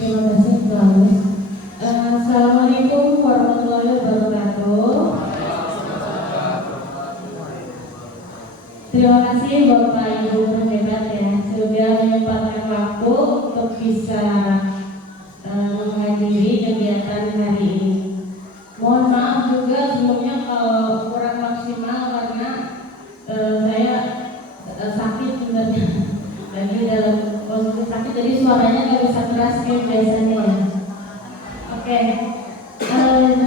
Terima kasih selalu. Assalamualaikum warahmatullahi wabarakatuh. Terima kasih Bapak Ibu pendebat ya sudah menyempatkan waktu untuk bisa menghadiri kegiatan hari ini. Mohon maaf juga sebelumnya kalau kurang maksimal karena saya sakit sebenarnya lagi dalam kondisi sakit jadi suaranya nggak bisa keras kayak biasanya ya. Oke,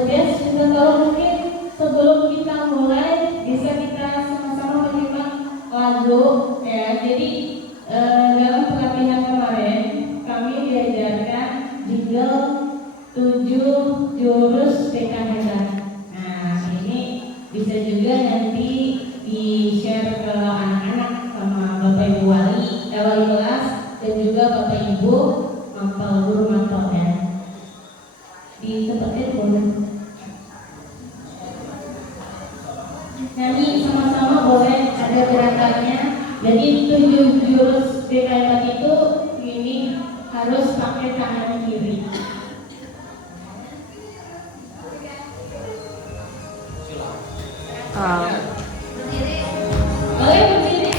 yes, kita tahu mungkin sebelum kita mulai bisa kita sama-sama menyimak lagu ya. Jadi dalam pelatihan kemarin kami diajarkan jingle 7 jurus BK Hebat. Nah ini bisa juga nanti di-share ke anak-anak sama Bapak Ibu wali kelas dan juga Bapak Ibu mapel guru mapel ya. Di tempat boleh nyanyi sama-sama, boleh ada gerakannya. Jadi 7 jurus BK Hebat itu ini harus pakai tangan kiri. Boleh berdiri.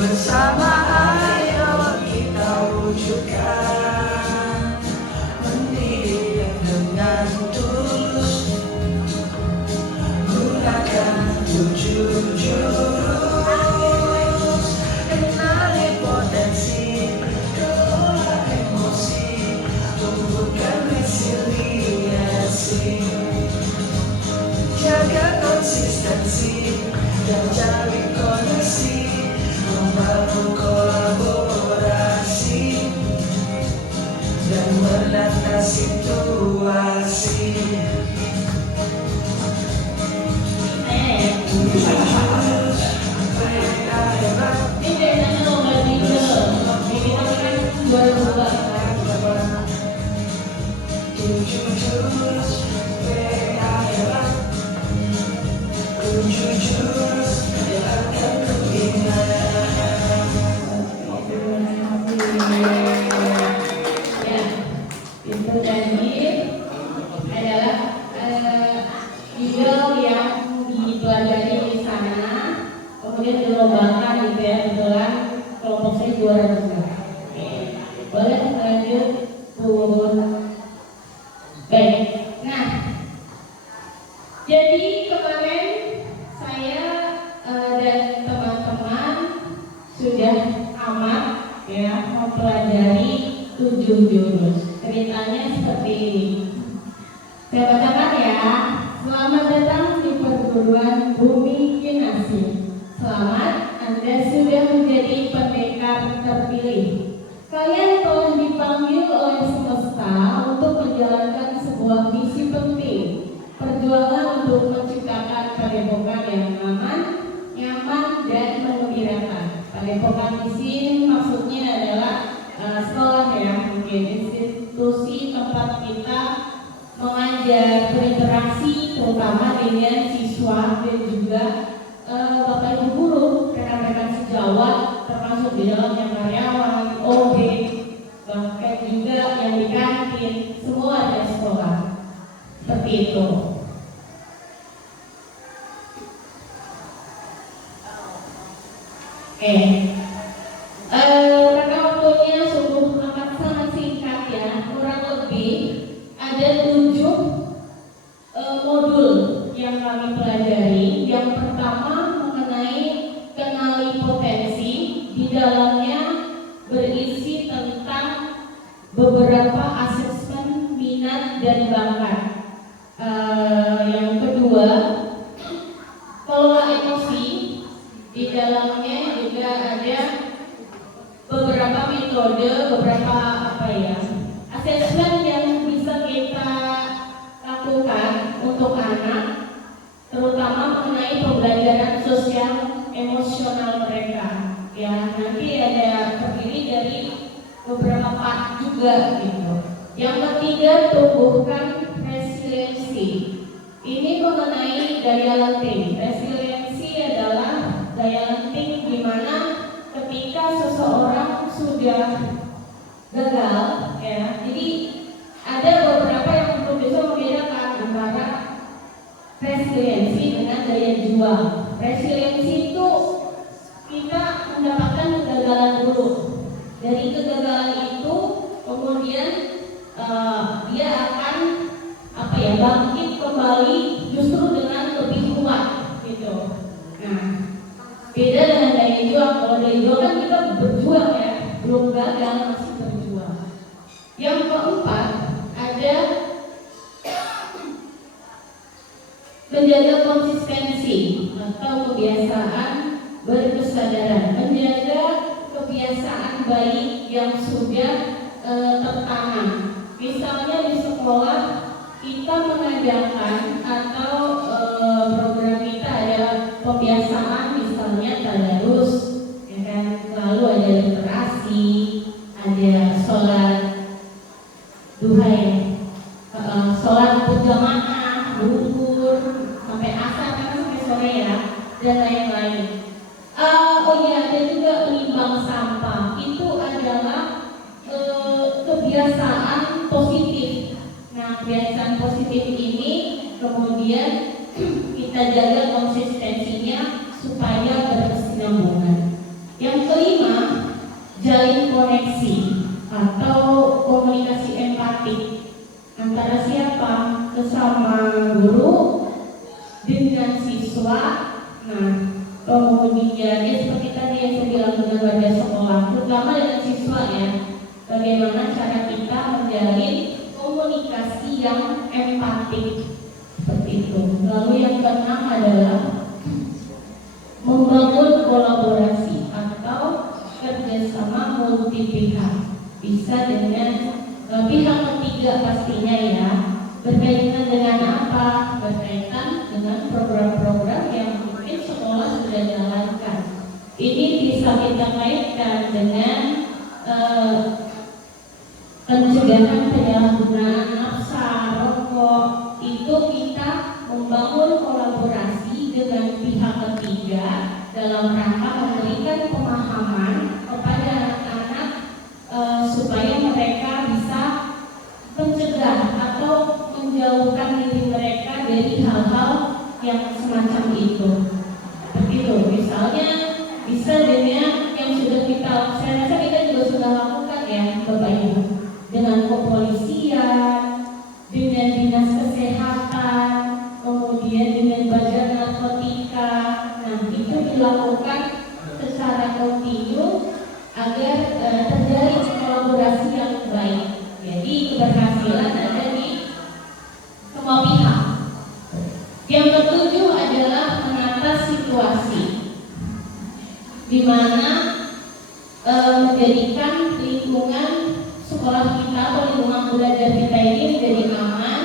Bersama ayo kita wujudkan pendidikan dengan tulus, gunakan 7 jurus, kenali potensi, kelola emosi, tumbuhkan resiliensi, jaga konsistensi dan cari koneksi, membangun kolaborasi dan menata situasi. Itu tadi adalah video yang dipelajari di sana, kemudian dilombakan gitu ya, kebetulan kelompok saya juara juga. Boleh lanjut turun. Baik, nah jadi kemarin saya dan teman-teman sudah amat ya mempelajari 7 jurus. Ceritanya seperti ini. Saya bacakan ya. Selamat datang di perguruan Bumi Kinasi. Selamat, Anda sudah menjadi pendekar terpilih. Kalian telah dipanggil oleh semesta untuk menjalankan sebuah misi penting. Perjuangan untuk menciptakan padepokan yang aman, nyaman, dan mengembirakan. Padepokan di sini maksudnya adalah sekolah ya, mungkin institusi tempat kita mengajar, berinteraksi terutama dengan siswa dan juga Bapak Ibu guru, rekan-rekan sejawat termasuk di dalamnya karyawan, seperti itu. Oke, karena waktunya sungguh amat sangat singkat ya, kurang lebih ada 7 modul yang kami pelajari. Yang pertama mengenai kenali potensi, di dalamnya berisi tentang beberapa asesmen minat dan bakat. Yang kedua, kelola emosi, di dalamnya juga ada beberapa metode, beberapa asesmen yang bisa kita lakukan untuk anak, terutama mengenai pembelajaran sosial emosional mereka. Ya, nanti ada terdiri dari beberapa part juga gitu. Yang ketiga, tumbuhkan resiliensi. Ini mengenai daya lenting. Resiliensi adalah daya lenting di mana ketika seseorang sudah gagal, ya. Jadi ada beberapa yang belum bisa membedakan antara resiliensi dengan daya juang. Resiliensi itu kita mendapatkan kegagalan dulu. Dari kegagalan itu kemudian dia akan bangkit kembali justru dengan lebih kuat gitu. Nah, beda dengan daya juang. Kalau daya juang kan kita berjuang ya, belum gagal masih berjuang. Yang keempat ada menjaga konsistensi atau kebiasaan berkesadaran, menjaga kebiasaan baik yang sudah tertanam. Misalnya di sekolah kita mengajarkan atau program kita ada pembiasaan, misalnya tadarus, ya kan? Lalu ada literasi, ada sholat duha, sholat berjamaah, zuhur sampai asar kan sampai sore ya, dan lain-lain. Ada juga menimbang sampah. Itu adalah kebiasaan positif. Nah, kebiasaan positif ini kemudian kita jaga konsistensinya supaya berkesinambungan. Yang kelima, jalin koneksi atau komunikasi empatik antara siapa? Sesama guru dengan siswa. Nah, kemudian seperti tadi yang saya bilang dengan wadah sekolah, terutama dengan siswa ya, bagaimana cara kita menjalin komunikasi yang empatik seperti itu. Lalu yang keenam adalah membangun kolaborasi atau kerjasama multi pihak, bisa dengan pihak ketiga pastinya ya. Berkaitan dengan apa? Berkaitan dengan program-program yang mungkin sekolah sudah jalankan. Ini bisa kita kaitkan dengan pencegahan penyalahgunaan nafsa, rokok. Itu kita membangun kolaborasi dengan pihak ketiga dalam rangka memberikan pemahaman kepada anak-anak supaya mereka bisa mencegah atau menjauhkan diri mereka dari hal-hal yang semacam itu. Seperti itu, misalnya bisa dengan yang sudah saya rasa kita juga sudah lakukan ya Bapak Ibu, dengan kepolisian, dengan dinas kesehatan, kemudian dengan badan narkotika. Nah, itu dilakukan secara kontinu agar terjalin kolaborasi yang baik. Jadi keberhasilan ada di semua pihak. Yang ketujuh adalah menata situasi, di mana menjadikan lingkungan sekolah kita atau lingkungan belajar kita ini menjadi aman,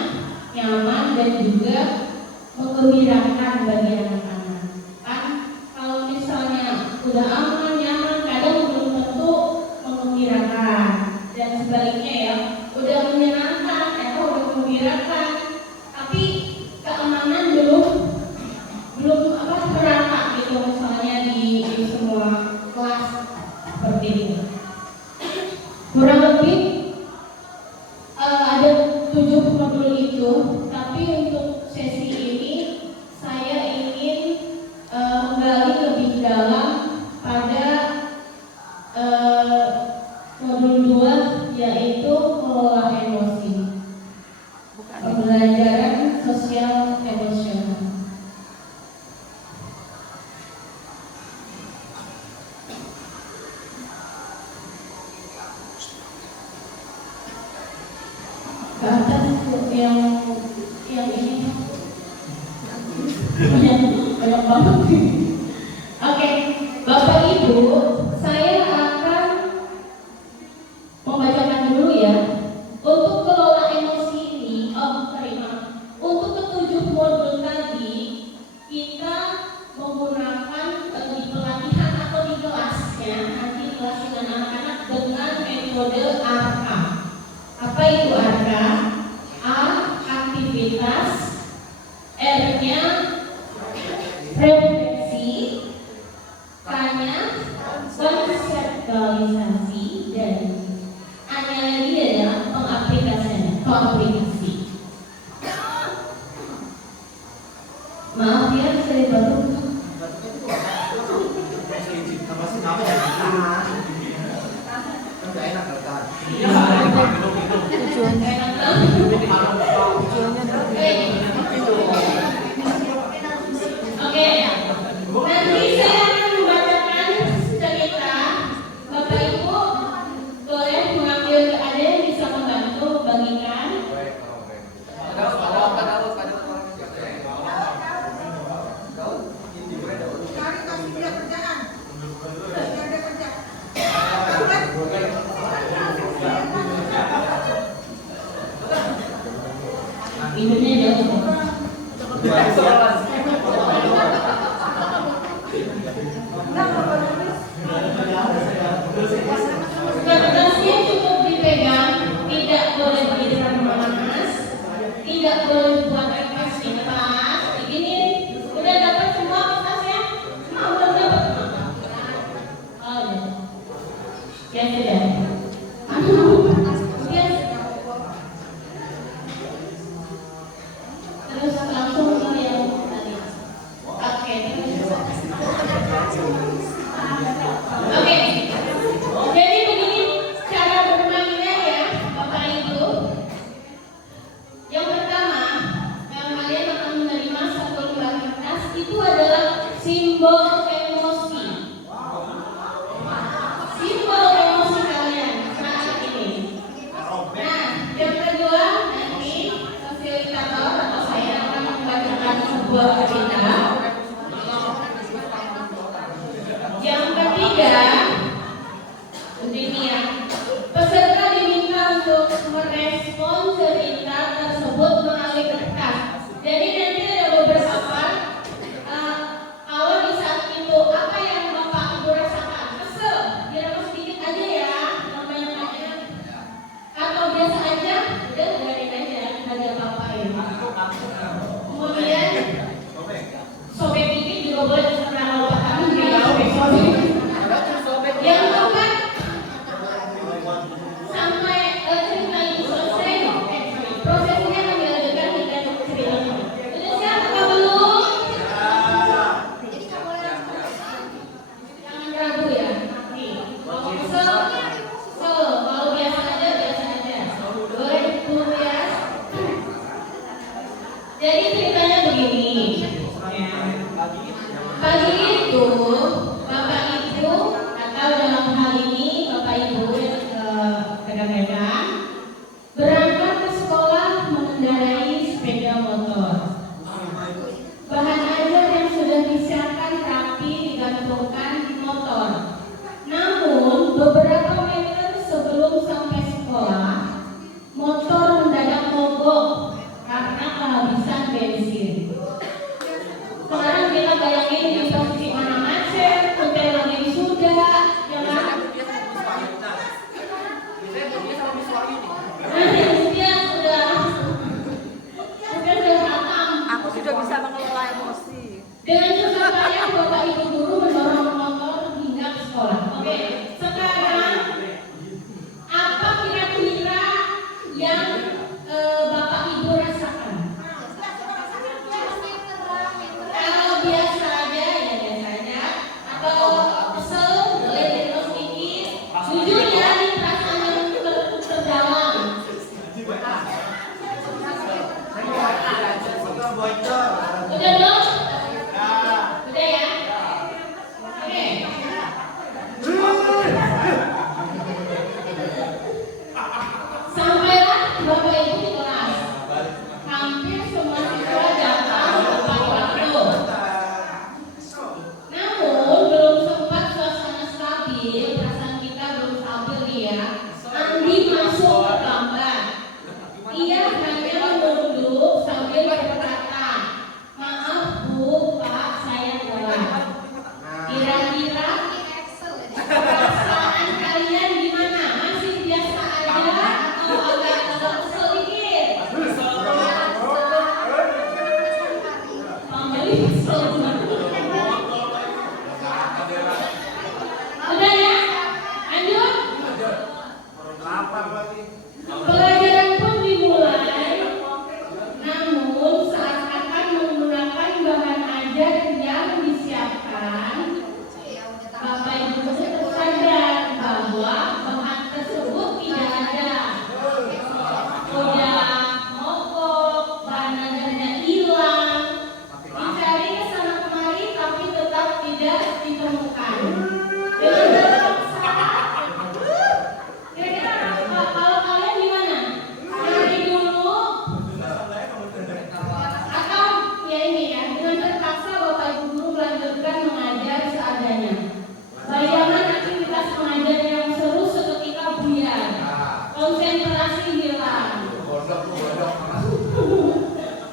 nyaman, dan juga menggembirakan bagi anak-anak. Kan kalau misalnya udah aman, nyaman, kadang belum tentu menggembirakan, dan sebaliknya ya, udah menyenangkan atau udah menggembirakan, tapi keamanan belum merata gitu, misalnya di semua kelas seperti ini. Kurang lebih ada 7 modul itu, tapi Eh, Modul 2 yaitu kelola emosi, pembelajaran sosial emosional. Ke atas yang ini banyak banget. Oke, Bapak Ibu, saya akan membacakan dulu ya. Untuk kelola emosi ini, untuk ketujuh modul tadi kita menggunakan di pelatihan atau di kelasnya, nanti di kelas dengan anak-anak dengan metode ARKA. Apa itu ARKA? A. Aktivitas, R-nya refleksi, K-nya konseptualisasi, dan A-nya lagi adalah pengaplikasi. Maaf ya, saya baru Oke, nanti saya akan membacakan cerita. Bapak Ibu boleh mengambil, ada yang bisa membantu bagikan. Ibunya jauh. Kertasnya cukup dipegang, tidak boleh ditaruh panas, tidak boleh buat kertas di tas. Begini, udah dapat semua kertasnya? Udah dapat. Oh ya, sudah. Terus langsung ke yang tadi. Oke. Jadi begini cara bermainnya ya, Bapak Ibu. Yang pertama, kalian akan menerima satu lembar kertas, itu adalah simbol emosi. Simbol emosi kalian saat ini.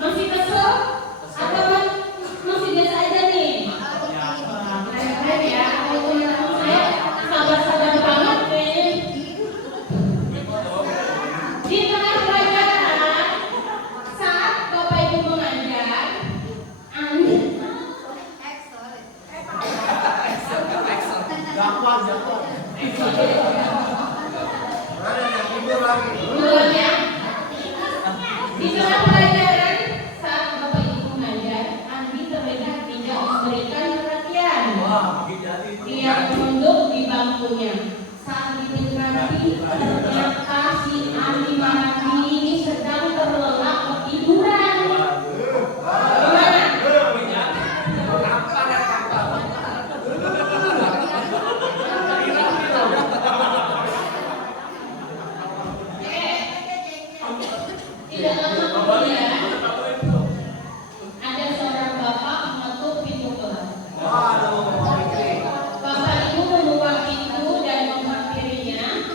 Masih kesel? Atau masih biasa aja nih? Keren ya, kalau teman-teman saya sabar-sabar banget kayaknya. Di tengah pelajaran, saat Bapak Ibu mengajar, Anda duluan ya. Di tengah pelajaran, saat Bapak Ibu mengajar, Andi terlihat tidak memberikan perhatian. Dia menunduk di bangkunya. Saat didekati, ternyata si Andi Marandi ini sedang terlelap ketiduran. Gimana? Tidak lama kemudian, ada seorang bapak mengetuk pintu kelas. Bapak Ibu membuka pintu dan menghampirinya.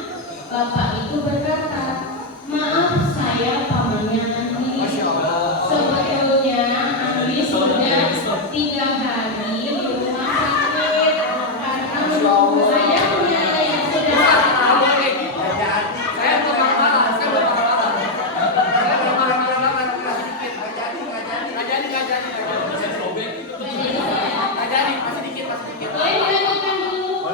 Bapak itu berkata, "Maaf, saya pamannya Andi. Sebetulnya Andi sudah 3 hari di rumah sakit karena menunggu ayahnya yang sudah sakit." Boleh dilanjutkan dulu?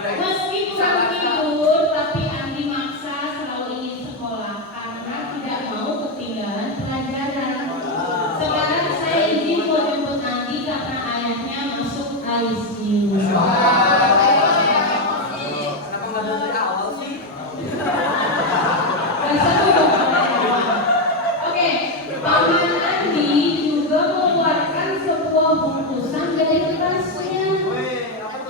Meski kurang tidur, tapi Andi maksa selalu ingin sekolah karena tidak mau ketinggalan pelajaran. Sekarang saya izin mau jemput Andi karena ayahnya masuk ICU. Oke, Paman Andi juga mengeluarkan sebuah bungkusan dari tasnya.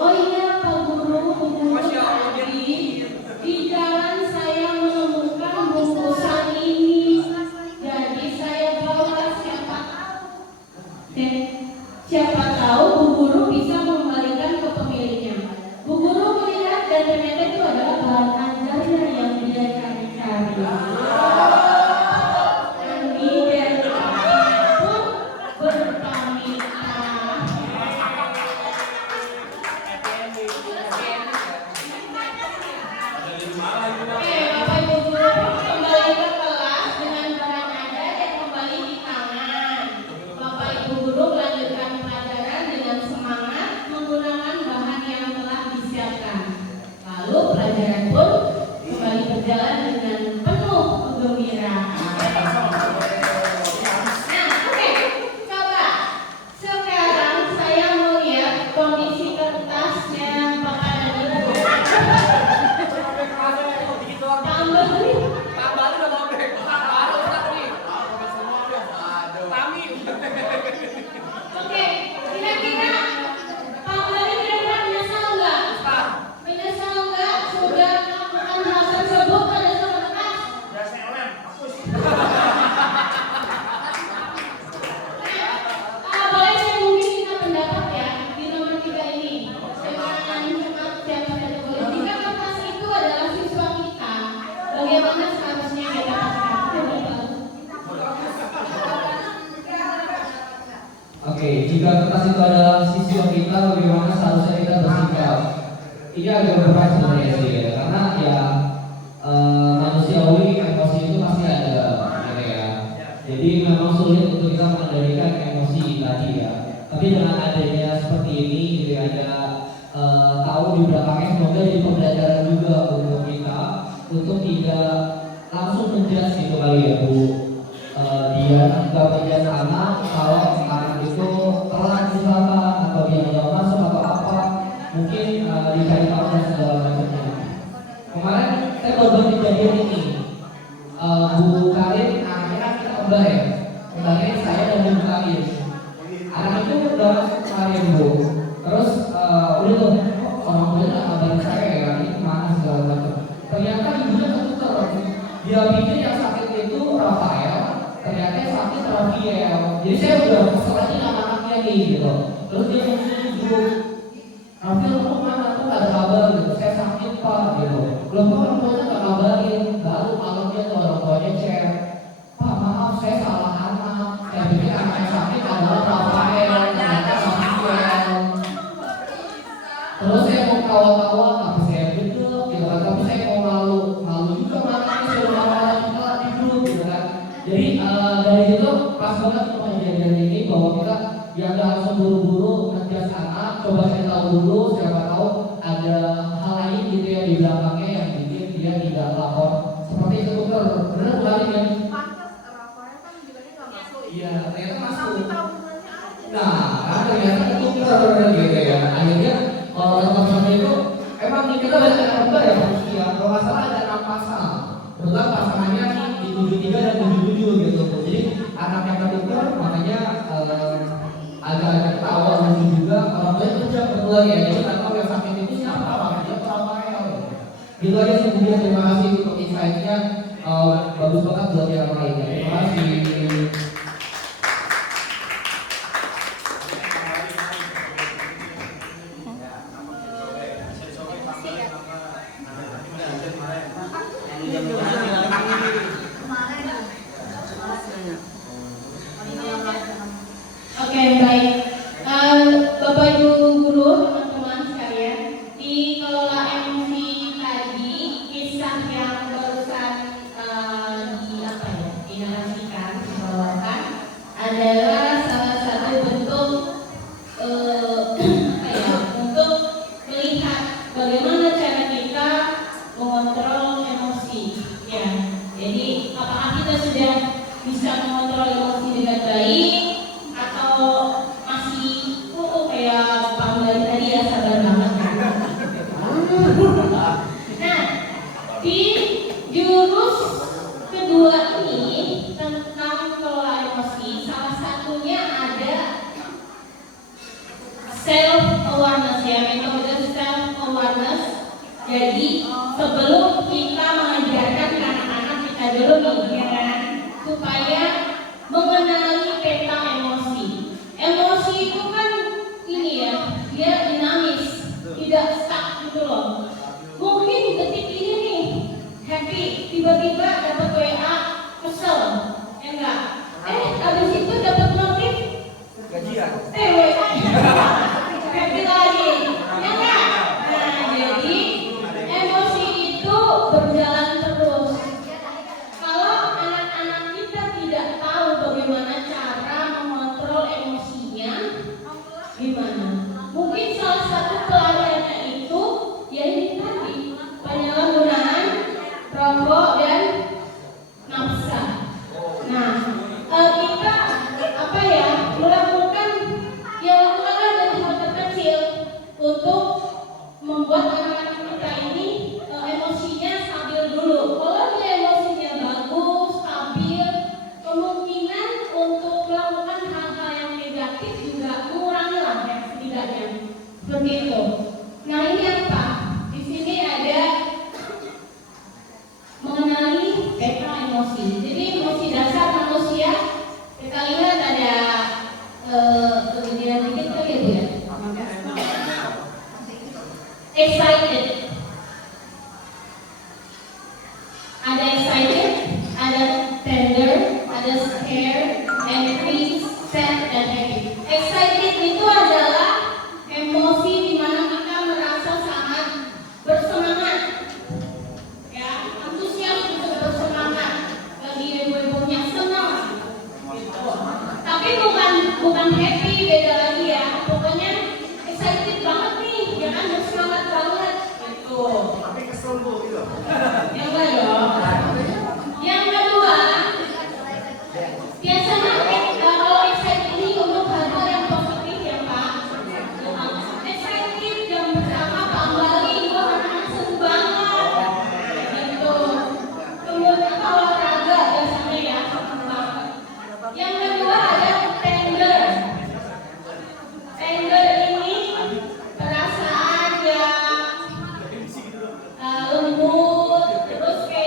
Oh iya, Pak Guru, Andi. Di jalan saya menemukan bungkusan ini. Jadi saya bawa siapa tahu Bu Guru bisa mengembalikan ke pemiliknya. Bu Guru melihat dan ternyata itu adalah bahan ajarnya yang dia cari-cari. Andi dan pun berpamitan. Oke, Bapak Ibu Guru kembali ke kelas dengan barang ajar yang kembali di tangan. Bapak Ibu Guru melanjutkan pelajaran dengan semangat menggunakan bahan yang telah disiapkan. Lalu pelajaran pun kembali berjalan dengan penuh kegembiraan. Nah, oke, coba sekarang saya melihat kondisi kertasnya Bapak dan Ibu. Tambah nih. Oke, kira-kira Pak Bali kira-kira menyesal nggak? Menyesal nggak sudah melakukan hal tersebut pada suatu kertas? Boleh saya mungkin minta pendapat ya di nomor 3 ini dengan siapa saja boleh. Jika kertas itu adalah siswa kita, bagaimana seharusnya kita lakukan? Oke, jika kertas itu adalah siswa kita, bagaimana seharusnya kita bersikap? Ini agak berat sebenarnya sih ya, karena ya manusiawi emosi itu pasti ada, gitu ya. Jadi memang sulit untuk kita mengendalikan emosi tadi ya. Tapi dengan adanya seperti ini, gitu ya, ada tahu di belakangnya semoga jadi pembelajaran juga untuk kita untuk tidak langsung menjudge gitu kali ya Bu. Dia nggak bijaksana kalau anak itu telat misalkan atau dia nggak masuk atau apa, mungkin dicari tahu dan segala macamnya. Kemarin saya baru kejadian ini, Bu Karin anaknya kan kita kembar ya, kembarnya saya dan Bu Karin. Anak itu udah masuk kemarin Bu, terus udah tuh orang tua nggak kabarin saya ya, ini kemana segala macam. Ternyata ibunya ketukar, dia pikir yang sakit itu Rafael, ternyata yang sakit Rafael. Jadi saya udah kesel aja sama anaknya nih gitu. Terus dia muncul, Rafael kamu mana tuh nggak ada kabar gitu. Saya sakit Pak gitu. Belum orang tuanya nggak kabarin. Baru malamnya tuh orang tuanya chat, langsung buru-buru ngejudge anak, coba saya tahu dulu, siapa tahu ada hal lain gitu ya di belakangnya yang bikin dia tidak lapor. Seperti itu dokter, benar bukan ya? Pantas rapornya kan juga dia nggak masuk. Iya, ternyata masuk. Tapi tabungannya aja. Nah, kan ternyata dokter gitu ya. Akhirnya kalau dokter itu emang nih kita banyak kabar ya manusia. Kalau nggak salah ada 6 pasal. Kebetulan pasangannya di 73 dan 77 gitu. Jadi anak yang kedokter makanya agak-agak ketawa lucu juga. Orang tuanya kerja kebetulan ya. Jadi nggak tahu yang sakit itu siapa, orang dia atau apa ya. Gitu aja sih. Kemudian terima kasih untuk insight-nya. Bagus banget buat yang lainnya. Terima kasih. Oke, baik. Bapak Ibu guru, teman-teman sekalian, di kelola emosi tadi, kisah yang barusan dinarasikan, dibawakan adalah salah satu bentuk untuk melihat bagaimana cara kita mengontrol emosi. Ya, jadi apakah kita sudah bisa mengontrol emosi dengan baik? Kayak Pak Mbak tadi ya, sabar banget kan. Nah, di jurus kedua ini tentang kelola emosi, salah satunya ada self awareness ya, metode self awareness. Jadi sebelum kita mengajarkan anak-anak kita dulu nih, ya kan, supaya mengenali peta emosi. Emosi itu kan ini ya, dia dinamis, tidak stuck gitu loh. Mungkin detik ini nih happy, tiba-tiba dapat WA kesel, ya enggak? Habis itu dapat notif Gajian. WA happy lagi, ya enggak? Nah, jadi emosi itu berjalan terus. Kalau anak-anak kita tidak tahu bagaimana cara mengontrol emosinya, gimana? Mungkin salah satu pelariannya itu ya ini tadi, penyalahgunaan rokok dan nafsa. Nah, kita melakukan lakukanlah dari hal terkecil untuk membuat anak-anak kita ini emosinya stabil dulu. Kalau dia emosinya bagus, stabil, kemungkinan untuk melakukan hal-hal yang negatif juga mengurangi lah ya, setidaknya seperti itu. Nah, ini apa? Di sini ada mengenali peta emosi. Jadi emosi dasar manusia kita lihat ada kemudian dikit kali ya Bu ya. Excited. Ada excited, ada tender, ada scared, angry, sad, dan happy. Excited itu adalah emosi di mana kita merasa sangat bersemangat, ya, antusias untuk bersemangat, bagi ibu-ibunya senang, gitu. Tapi bukan happy, beda lagi ya. Pokoknya excited banget nih, ya kan, bersemangat banget, gitu. Tapi kesel Bu gitu. Yang kedua, biasanya kalau excited ini untuk hal-hal yang positif ya Pak. Excited jam pertama Pak Bali, wah anak seneng banget, gitu. Kemudian kalau olahraga biasanya ya seneng banget. Yang kedua ada tender. Tender ini perasaan yang lembut, terus kayak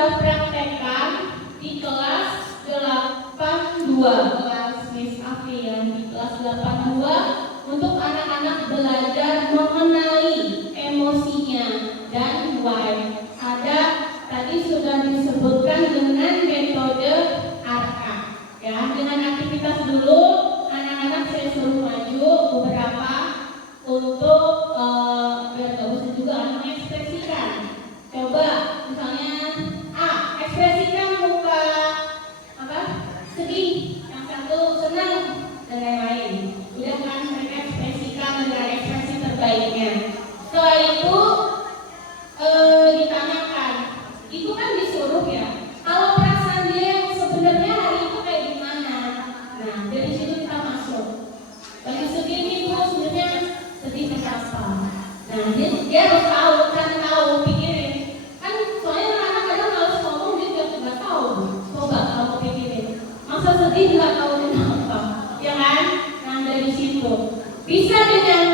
sudah praktekkan di kelas 82, kelas Miss Afi ya, di kelas 82 untuk anak-anak belajar mengenali emosinya dan why. Ada tadi sudah disebutkan dengan metode ARKA. Ya, dengan aktivitas dulu anak-anak saya suruh maju beberapa untuk biar bagus juga anak ekspresikan. Coba misalnya ekspresikan muka apa sedih, yang satu senang dan lain-lain. Udah kan mereka ekspresikan dengan ekspresi terbaiknya. Setelah itu ditanyakan, itu kan disuruh ya. Kalau perasaan dia yang sebenarnya hari itu kayak gimana? Nah dari situ kita masuk. Lagi sedih itu sebenarnya sedih kenapa? Nah dia harus tahu, kan tahu, pikirin. Kan soalnya anak kadang harus ngomong dia juga nggak tahu. Coba kamu pikirin. Masa sedih nggak tahu kenapa? Ya kan? Nah dari situ bisa dengan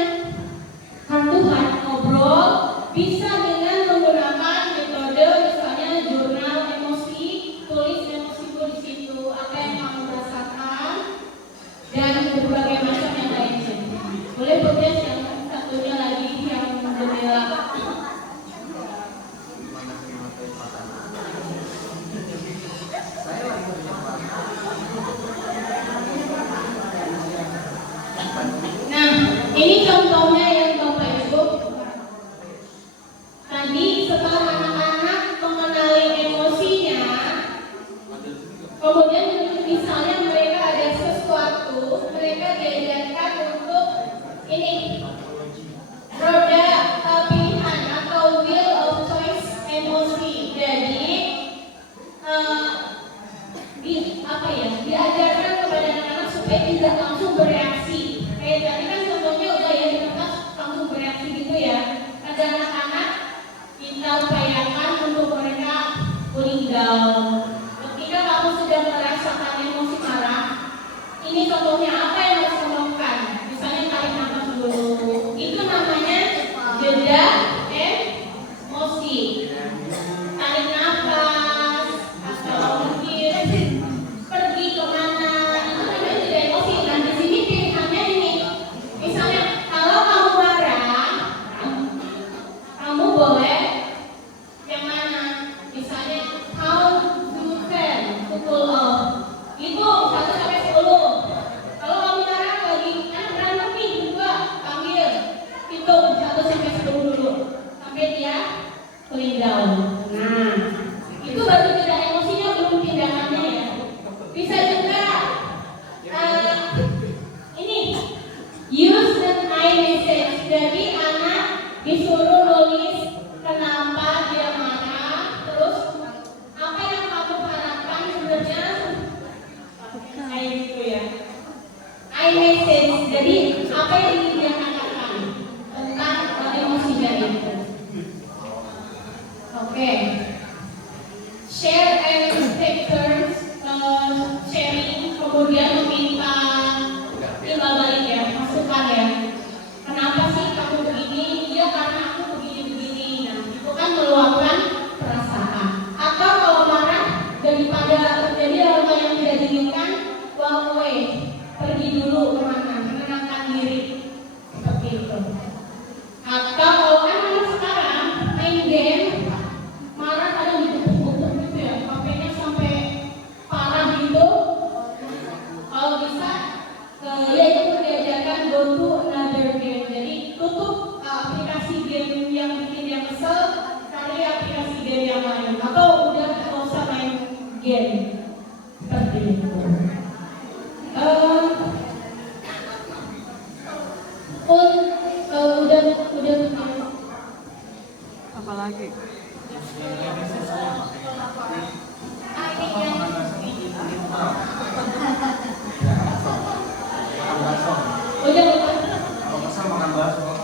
hand-to-hand ngobrol, bisa dengan menggunakan metode misalnya jurnal emosi, tulis emosiku di situ, apa yang kamu rasakan, dan berbagai macam yang lainnya. Boleh podcast yang satunya lagi yang jendela. Nah, ini contohnya yang Bapak Ibu. Tadi setelah anak-anak mengenali emosinya, kemudian misalnya mereka ada sesuatu, mereka diajarkan untuk ini roda pilihan atau wheel of choice emosi. Jadi diajarkan kepada anak-anak supaya tidak langsung bereaksi. Kayak tadi kan contohnya udah ya di kertas langsung bereaksi gitu ya. Ada anak-anak kita upayakan untuk mereka cooling down. Ketika kamu sudah merasakan emosi marah, ini contohnya apa yang harus kamu lakukan? Misalnya tarik nafas dulu. Itu namanya jeda emosi. Tarik nafas, atau mungkin pergi kemana, itu namanya jeda emosi. Nah di sini pilihannya ini. Misalnya kalau kamu marah, kamu boleh yang mana? Misalnya count to 10 to cool off. Hitung 1 sampai 10. Kalau kamu marah lagi berantem nih berdua, panggil. Hitung 1 sampai 10 dulu. Sampai dia cooling down. Nah, itu baru tidak emosinya, belum tindakannya ya. Bisa juga ini use an I message. Jadi anak disuruh nulis kenapa dia marah, terus apa yang kamu harapkan sebenarnya kayak gitu ya. I message. Jadi apa yang ingin dia katakan tentang emosinya itu. Oke. Share and take turns sharing, kemudian meminta timbal balik ya, masukan ya. Kenapa sih kamu begini? Ya karena aku begini-begini. Nah, itu kan meluapkan perasaan. Atau kalau marah, daripada terjadi hal yang tidak diinginkan, walk away, pergi dulu kemana, menenangkan diri, seperti itu. Atau kalau anak sekarang main game, marah kadang ditutup gitu ya, HP-nya sampai parah gitu. Kalau bisa, ya itu diajarkan go to another game. Jadi tutup aplikasi game yang bikin dia kesel, cari aplikasi game yang lain. Atau udah nggak usah main game seperti itu. Udah. Apa lagi?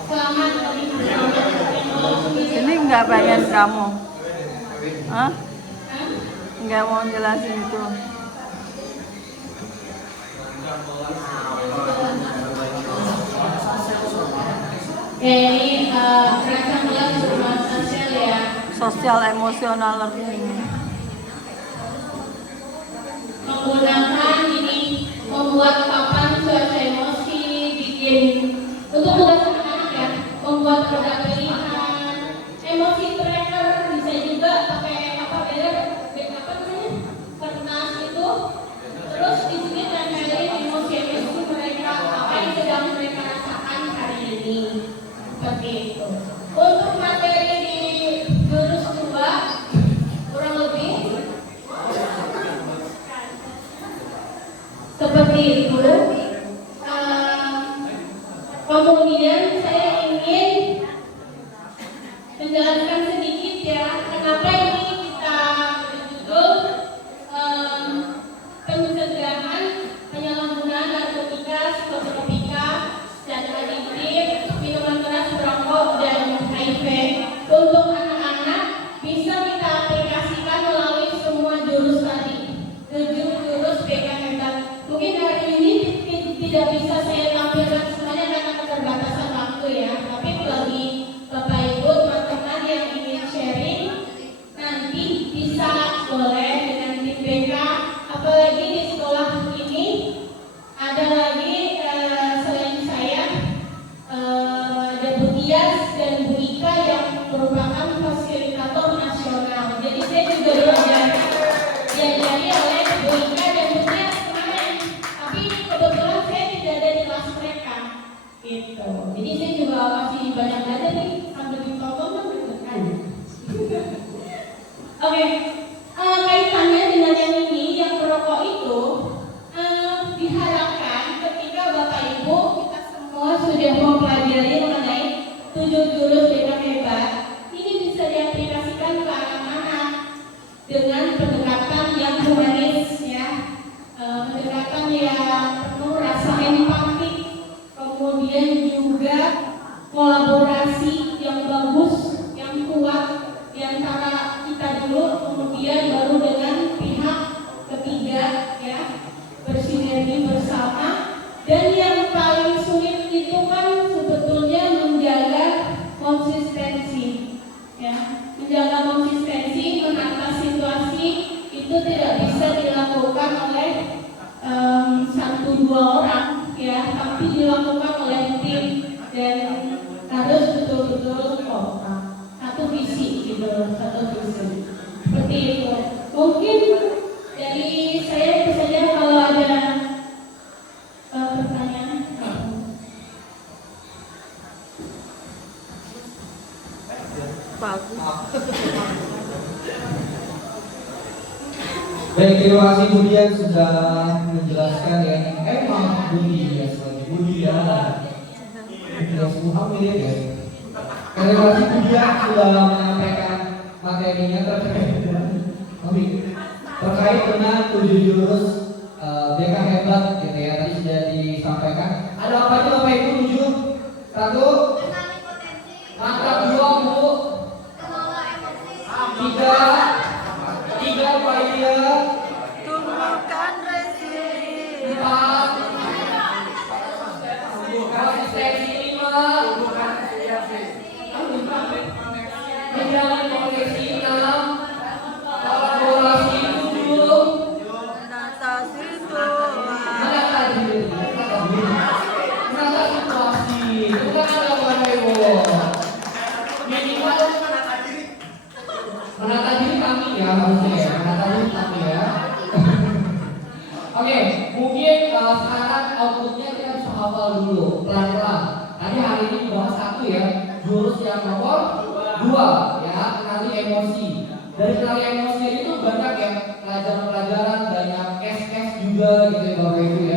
Selamat Ini nggak pengen kamu? Hah? Nggak mau jelasin itu? Ini perancang kelas rumah sosial ya. Sosial emosional learning. menggunakan ini membuat papan cuaca emosi, bikin untuk tugas anak-anak ya, membuat roda pilihan, emosi tracker, bisa juga pakai apa beda apa namanya kertas itu, terus di sini tempelin emosi-emosi mereka, apa yang sedang mereka rasakan hari ini, seperti itu. Untuk materi di jurus 2 kurang lebih seperti itu. Kemudian saya ingin menjelaskan sedikit ya, kenapa ini kita berjudul pencegahan penyalahgunaan narkotika, psikotropika, dan adiktif, minuman keras, perokok, dan HIV untuk anak-anak bisa kita aplikasikan melalui semua jurus tadi, 7 jurus BK Hebat. Mungkin hari ini tidak bisa saya tampilkan semuanya karena keterbatasan waktu ya, tapi bagi Bapak Ibu teman-teman yang ingin sharing nanti bisa boleh dengan tim BK, apalagi di sekolah ini ada lagi selain saya ada Bu Tias dan Bu Ika yang merupakan fasilitator nasional. Jadi saya juga diajari oleh Bu Ika dan Bu Tias kemarin, tapi kebetulan saya tidak ada di kelas mereka gitu. Jadi saya juga masih banyak belajar nih sambil ditonton kan. Oke, kaitannya dengan yang ini, yang merokok itu diharapkan ketika Bapak Ibu kita semua sudah mempelajari mengenai 7 jurus BK Hebat, ini bisa diaplikasikan ke anak-anak dengan pendekatan yang humanis ya, pendekatan yang penuh rasa empati, kemudian juga kolaborasi yang bagus, yang kuat di antara kita dulu, kemudian baru dengan pihak ketiga ya, bersinergi bersama. Dan yang paling sulit itu kan sebetulnya menjaga konsistensi ya, menjaga konsistensi, menata situasi itu tidak bisa dilakukan oleh 1-2 orang ya, tapi dilakukan oleh tim dan harus betul-betul kompak, satu visi gitu, satu visi seperti itu. Mungkin dari saya itu saja, kalau ada pertanyaan. Bagus. Baik, terima kasih Bu Dian sudah menjelaskan ya. Emang Bu Dian lagi Bu Dian. Semua mirip ya. Terima kasih Bu Dian sudah menyampaikan materinya terkait dengan 7 jurus BK Hebat gitu ya. Tadi sudah disampaikan. Ada apa aja Bapak Ibu? 7. 1. Mantap 2 Bu. 3 Pak Iya. Tumbuhkan resiliensi. 4 konsistensi. 5 menjalin koneksi. 6 kolaborasi. 7 Menata situasi. menata situasi. Itu kan ada Bapak Ibu. Minimal menata diri kami ya, harusnya ya, menata diri kami ya. Oke, mungkin sekarang outputnya kita bisa hafal dulu pelan-pelan. Tadi hari ini dibahas 1 ya, jurus yang nomor 2 ya, kenali emosi. Dari kenali emosi itu banyak ya, pelajaran-pelajaran, banyak case-case juga gitu ya Bapak Ibu ya.